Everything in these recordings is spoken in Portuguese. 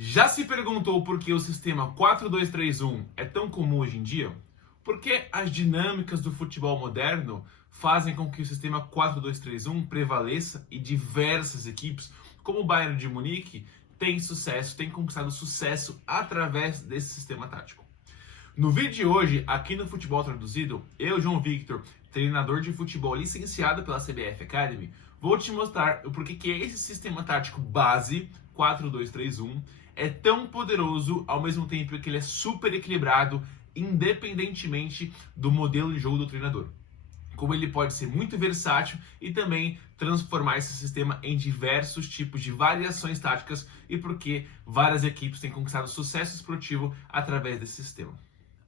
Já se perguntou por que o sistema 4-2-3-1 é tão comum hoje em dia? Porque as dinâmicas do futebol moderno fazem com que o sistema 4-2-3-1 prevaleça e diversas equipes, como o Bayern de Munique, têm conquistado sucesso através desse sistema tático. No vídeo de hoje, aqui no Futebol Traduzido, eu, João Victor, treinador de futebol licenciado pela CBF Academy, vou te mostrar o porquê que esse sistema tático base 4-2-3-1 é tão poderoso ao mesmo tempo que ele é super equilibrado, independentemente do modelo de jogo do treinador. Como ele pode ser muito versátil e também transformar esse sistema em diversos tipos de variações táticas e porque várias equipes têm conquistado sucesso esportivo através desse sistema.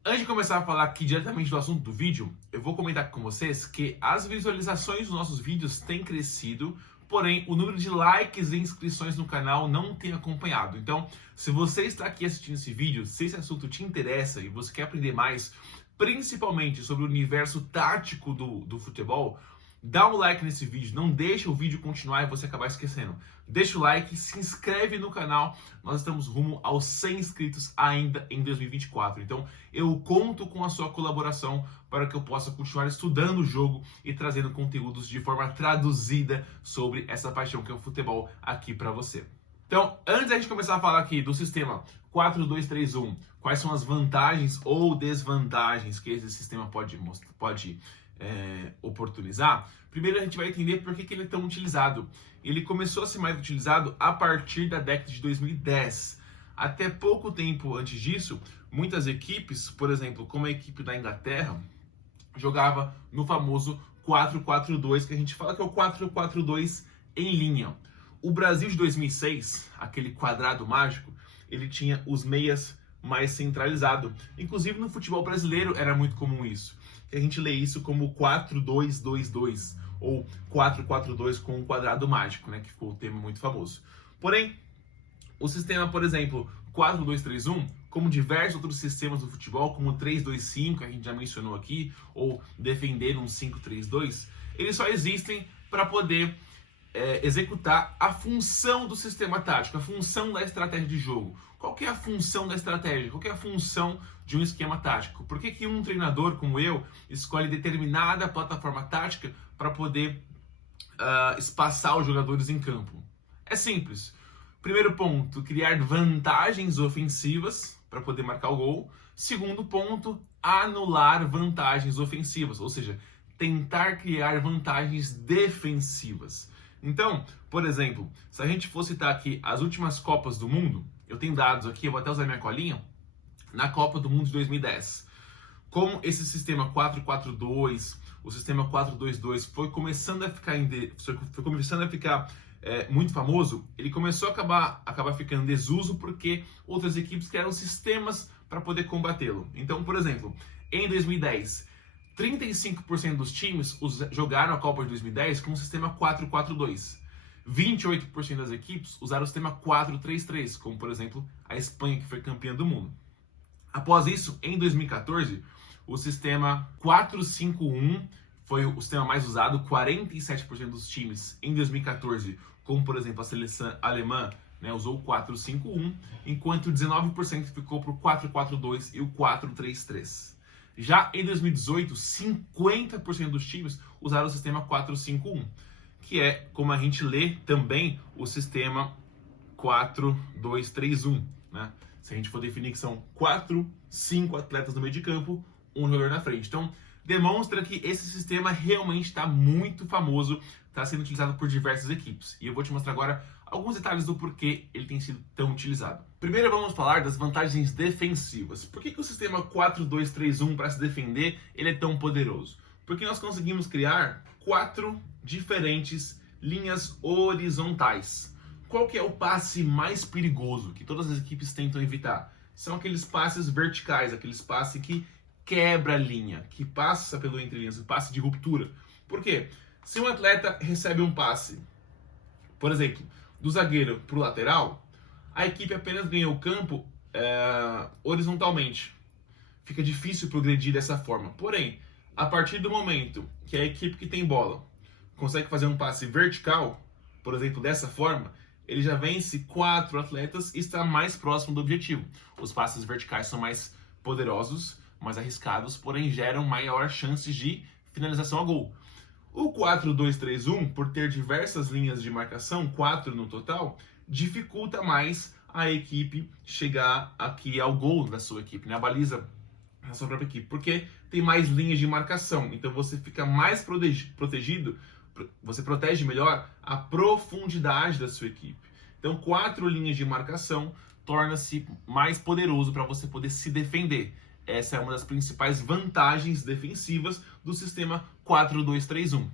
Antes de começar a falar aqui diretamente do assunto do vídeo, eu vou comentar com vocês que as visualizações dos nossos vídeos têm crescido, porém o número de likes e inscrições no canal não tem acompanhado. Então, se você está aqui assistindo esse vídeo, se esse assunto te interessa e você quer aprender mais, principalmente sobre o universo tático do futebol, dá um like nesse vídeo, não deixa o vídeo continuar e você acabar esquecendo. Deixa o like, se inscreve no canal, nós estamos rumo aos 100 inscritos ainda em 2024. Então eu conto com a sua colaboração para que eu possa continuar estudando o jogo e trazendo conteúdos de forma traduzida sobre essa paixão que é o futebol aqui para você. Então, antes da gente começar a falar aqui do sistema 4-2-3-1, quais são as vantagens ou desvantagens que esse sistema pode oportunizar, primeiro a gente vai entender por que ele é tão utilizado. Ele começou a ser mais utilizado a partir da década de 2010. Até pouco tempo antes disso, muitas equipes, por exemplo, como a equipe da Inglaterra, jogava no famoso 4-4-2, que a gente fala que é o 4-4-2 em linha. O Brasil de 2006, aquele quadrado mágico, ele tinha os meias mais centralizado. Inclusive no futebol brasileiro era muito comum isso. A gente lê isso como 4-2-2-2 ou 4-4-2 com um quadrado mágico, né, que ficou o termo muito famoso. Porém, o sistema, por exemplo, 4-2-3-1, como diversos outros sistemas do futebol, como o 3-2-5, que a gente já mencionou aqui, ou defender um 5-3-2, eles só existem para poder executar a função do sistema tático, a função da estratégia de jogo. Qual que é a função da estratégia? Qual que é a função de um esquema tático? Por que um treinador como eu escolhe determinada plataforma tática para poder espaçar os jogadores em campo? É simples. Primeiro ponto, criar vantagens ofensivas para poder marcar o gol. Segundo ponto, anular vantagens ofensivas, ou seja, tentar criar vantagens defensivas. Então, por exemplo, se a gente for citar aqui as últimas Copas do Mundo, eu tenho dados aqui, eu vou até usar minha colinha, na Copa do Mundo de 2010. Como esse sistema 4-4-2, o sistema 4-2-2 foi começando a ficar muito famoso, ele começou a acabar ficando em desuso porque outras equipes criaram sistemas para poder combatê-lo. Então, por exemplo, em 2010, 35% dos times jogaram a Copa de 2010 com o sistema 4-4-2. 28% das equipes usaram o sistema 4-3-3, como por exemplo a Espanha, que foi campeã do mundo. Após isso, em 2014, o sistema 4-5-1 foi o sistema mais usado, 47% dos times em 2014, como por exemplo a seleção alemã, usou o 4-5-1, enquanto 19% ficou para o 4-4-2 e o 4-3-3. Já em 2018, 50% dos times usaram o sistema 4-5-1, que é, como a gente lê também, o sistema 4-2-3-1. Né? Se a gente for definir que são 5 atletas no meio de campo, um jogador na frente. Então, demonstra que esse sistema realmente está muito famoso, está sendo utilizado por diversas equipes. E eu vou te mostrar agora alguns detalhes do porquê ele tem sido tão utilizado. Primeiro vamos falar das vantagens defensivas. Por que o sistema 4-2-3-1 para se defender ele é tão poderoso? Porque nós conseguimos criar 4 diferentes linhas horizontais. Qual que é o passe mais perigoso que todas as equipes tentam evitar? São aqueles passes verticais, aqueles passes que quebra a linha, que passa pelo entre-linhas, passe de ruptura. Por quê? Se um atleta recebe um passe, por exemplo, do zagueiro para o lateral, a equipe apenas ganha o campo horizontalmente. Fica difícil progredir dessa forma. Porém, a partir do momento que a equipe que tem bola consegue fazer um passe vertical, por exemplo, dessa forma, ele já vence 4 atletas e está mais próximo do objetivo. Os passes verticais são mais poderosos, mais arriscados, porém geram maior chances de finalização a gol. O 4-2-3-1, por ter diversas linhas de marcação, 4 no total, dificulta mais a equipe chegar aqui ao gol da sua equipe, né? A baliza da sua própria equipe, porque tem mais linhas de marcação, então você fica mais protegido, você protege melhor a profundidade da sua equipe. Então 4 linhas de marcação torna-se mais poderoso para você poder se defender. Essa é uma das principais vantagens defensivas do sistema 4-2-3-1.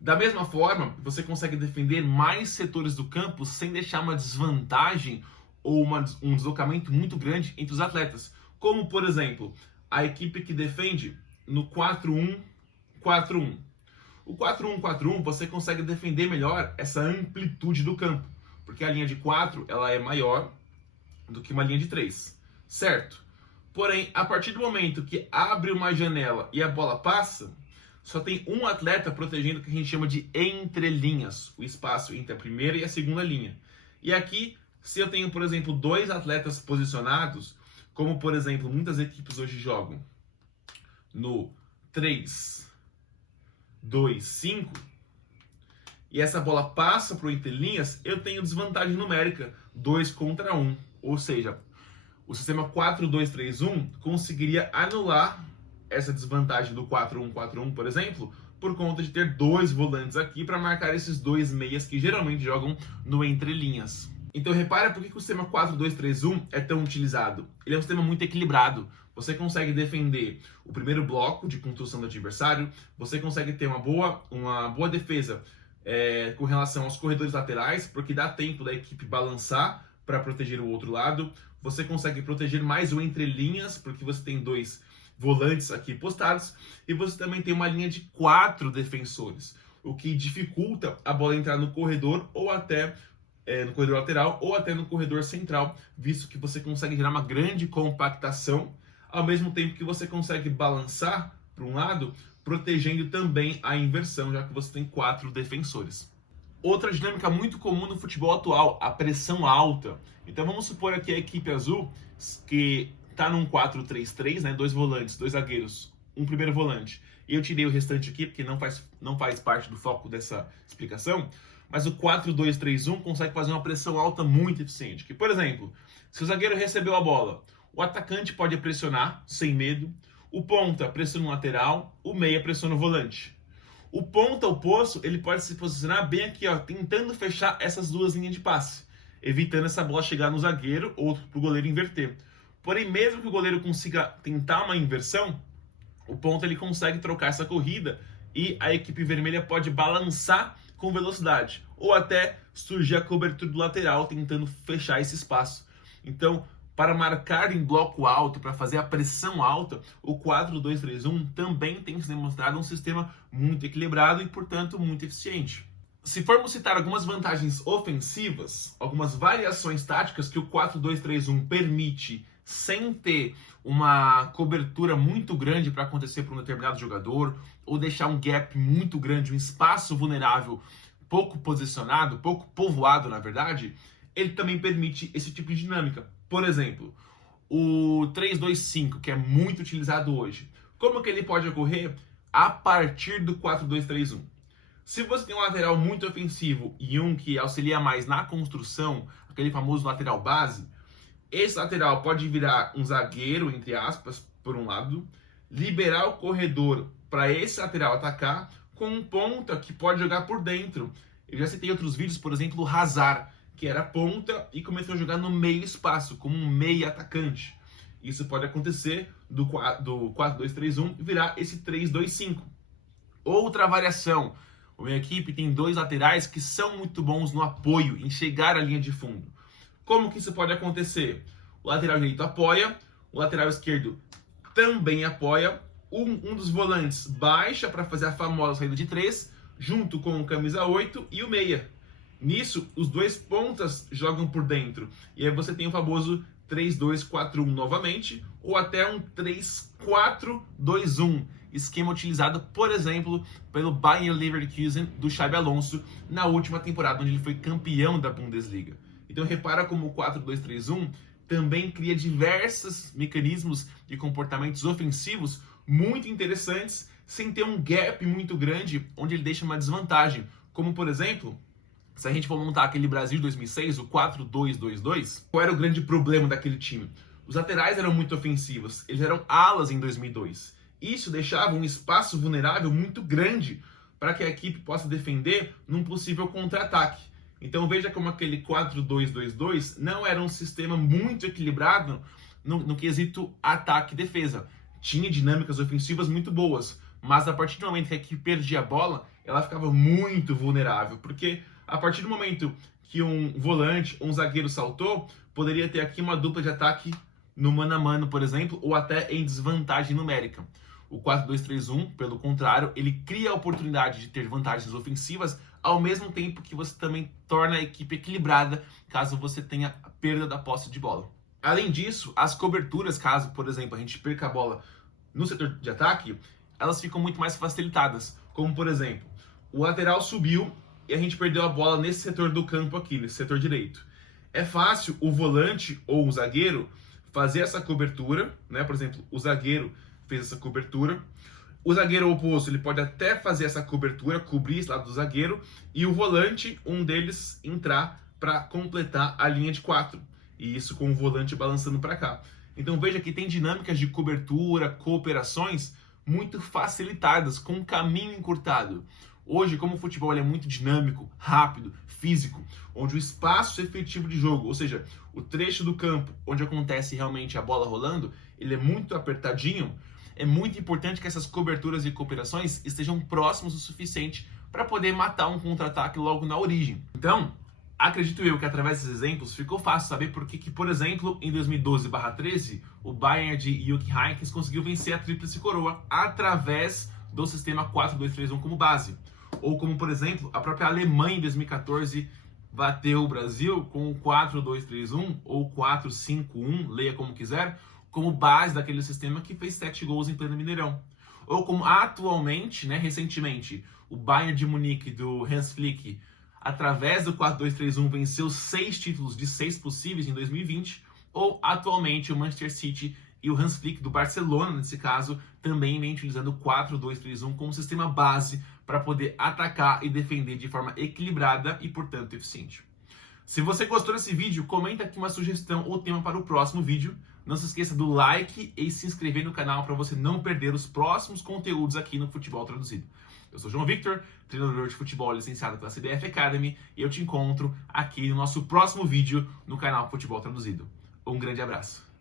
Da mesma forma, você consegue defender mais setores do campo sem deixar uma desvantagem ou um deslocamento muito grande entre os atletas. Como, por exemplo, a equipe que defende no 4-1-4-1. O 4-1-4-1 você consegue defender melhor essa amplitude do campo, porque a linha de 4 ela é maior do que uma linha de 3, certo? Porém, a partir do momento que abre uma janela e a bola passa, só tem um atleta protegendo o que a gente chama de entrelinhas, o espaço entre a primeira e a segunda linha. E aqui, se eu tenho, por exemplo, 2 atletas posicionados, como, por exemplo, muitas equipes hoje jogam no 3-2-5, e essa bola passa para o entrelinhas, eu tenho desvantagem numérica, 2 contra 1. Ou seja, o sistema 4-2-3-1 conseguiria anular essa desvantagem do 4-1-4-1, por exemplo, por conta de ter 2 volantes aqui para marcar esses 2 meias que geralmente jogam no entrelinhas. Então repara por que o sistema 4-2-3-1 é tão utilizado. Ele é um sistema muito equilibrado. Você consegue defender o primeiro bloco de construção do adversário, você consegue ter uma boa defesa com relação aos corredores laterais, porque dá tempo da equipe balançar para proteger o outro lado. Você consegue proteger mais o entrelinhas, porque você tem 2 volantes aqui postados, e você também tem uma linha de 4 defensores, o que dificulta a bola entrar no corredor ou até no corredor lateral ou até no corredor central, visto que você consegue gerar uma grande compactação, ao mesmo tempo que você consegue balançar para um lado, protegendo também a inversão, já que você tem 4 defensores. Outra dinâmica muito comum no futebol atual, a pressão alta. Então vamos supor aqui a equipe azul, que está num 4-3-3, né? 2 volantes, 2 zagueiros, um primeiro volante. E eu tirei o restante aqui, porque não faz parte do foco dessa explicação. Mas o 4-2-3-1 consegue fazer uma pressão alta muito eficiente. Que, por exemplo, se o zagueiro recebeu a bola, o atacante pode pressionar sem medo, o ponta pressiona o lateral, o meia pressiona o volante. O ponta oposto, ele pode se posicionar bem aqui, ó, tentando fechar essas 2 linhas de passe, evitando essa bola chegar no zagueiro ou para o goleiro inverter. Porém, mesmo que o goleiro consiga tentar uma inversão, o ponta ele consegue trocar essa corrida e a equipe vermelha pode balançar com velocidade, ou até surgir a cobertura do lateral tentando fechar esse espaço. Então, para marcar em bloco alto, para fazer a pressão alta, o 4-2-3-1 também tem se demonstrado um sistema muito equilibrado e, portanto, muito eficiente. Se formos citar algumas vantagens ofensivas, algumas variações táticas que o 4-2-3-1 permite sem ter uma cobertura muito grande para acontecer para um determinado jogador, ou deixar um gap muito grande, um espaço vulnerável, pouco posicionado, pouco povoado, na verdade, ele também permite esse tipo de dinâmica. Por exemplo, o 3-2-5, que é muito utilizado hoje. Como que ele pode ocorrer? A partir do 4-2-3-1. Se você tem um lateral muito ofensivo e um que auxilia mais na construção, aquele famoso lateral base, esse lateral pode virar um zagueiro, entre aspas, por um lado, liberar o corredor para esse lateral atacar, com um ponta que pode jogar por dentro. Eu já citei outros vídeos, por exemplo, o Hazard, que era ponta e começou a jogar no meio espaço, como um meio atacante. Isso pode acontecer do 4-2-3-1 virar esse 3-2-5. Outra variação, a minha equipe tem 2 laterais que são muito bons no apoio, em chegar à linha de fundo. Como que isso pode acontecer? O lateral direito apoia, o lateral esquerdo também apoia, um dos volantes baixa para fazer a famosa saída de 3, junto com o camisa 8 e o meia. Nisso, os dois pontas jogam por dentro. E aí você tem o famoso 3-2-4-1 novamente, ou até um 3-4-2-1, esquema utilizado, por exemplo, pelo Bayer Leverkusen do Xabi Alonso na última temporada, onde ele foi campeão da Bundesliga. Então repara como o 4-2-3-1 também cria diversos mecanismos de comportamentos ofensivos muito interessantes, sem ter um gap muito grande, onde ele deixa uma desvantagem. Como, por exemplo, se a gente for montar aquele Brasil de 2006, o 4-2-2-2, qual era o grande problema daquele time? Os laterais eram muito ofensivos, eles eram alas em 2002. Isso deixava um espaço vulnerável muito grande para que a equipe possa defender num possível contra-ataque. Então veja como aquele 4-2-2-2 não era um sistema muito equilibrado no quesito ataque e defesa. Tinha dinâmicas ofensivas muito boas, mas a partir do momento que a equipe perdia a bola, ela ficava muito vulnerável, porque a partir do momento que um volante ou um zagueiro saltou, poderia ter aqui uma dupla de ataque no mano a mano, por exemplo, ou até em desvantagem numérica. O 4-2-3-1, pelo contrário, ele cria a oportunidade de ter vantagens ofensivas, ao mesmo tempo que você também torna a equipe equilibrada, caso você tenha a perda da posse de bola. Além disso, as coberturas, caso, por exemplo, a gente perca a bola no setor de ataque, elas ficam muito mais facilitadas. Como, por exemplo, o lateral subiu e a gente perdeu a bola nesse setor do campo aqui, nesse setor direito. É fácil o volante ou o zagueiro fazer essa cobertura, né? Por exemplo, o zagueiro fez essa cobertura. O zagueiro oposto, ele pode até fazer essa cobertura, cobrir esse lado do zagueiro, e o volante, um deles, entrar para completar a linha de 4. E isso com o volante balançando para cá. Então veja que tem dinâmicas de cobertura, cooperações muito facilitadas, com um caminho encurtado. Hoje, como o futebol é muito dinâmico, rápido, físico, onde o espaço efetivo de jogo, ou seja, o trecho do campo onde acontece realmente a bola rolando, ele é muito apertadinho, é muito importante que essas coberturas e cooperações estejam próximos o suficiente para poder matar um contra-ataque logo na origem. Então, acredito eu que através desses exemplos ficou fácil saber por que, por exemplo, em 2012/13, o Bayern de Jupp Heynckes conseguiu vencer a Tríplice Coroa através do sistema 4-2-3-1 como base. Ou como, por exemplo, a própria Alemanha em 2014 bateu o Brasil com o 4-2-3-1 ou 4-5-1, leia como quiser, como base daquele sistema que fez 7 gols em pleno Mineirão. Ou como atualmente, recentemente, o Bayern de Munique do Hans Flick, através do 4-2-3-1, venceu 6 títulos de 6 possíveis em 2020, ou atualmente o Manchester City e o Hans Flick do Barcelona, nesse caso, também vem utilizando o 4-2-3-1 como sistema base para poder atacar e defender de forma equilibrada e, portanto, eficiente. Se você gostou desse vídeo, comenta aqui uma sugestão ou tema para o próximo vídeo. Não se esqueça do like e se inscrever no canal para você não perder os próximos conteúdos aqui no Futebol Traduzido. Eu sou João Victor, treinador de futebol licenciado pela CBF Academy, e eu te encontro aqui no nosso próximo vídeo no canal Futebol Traduzido. Um grande abraço.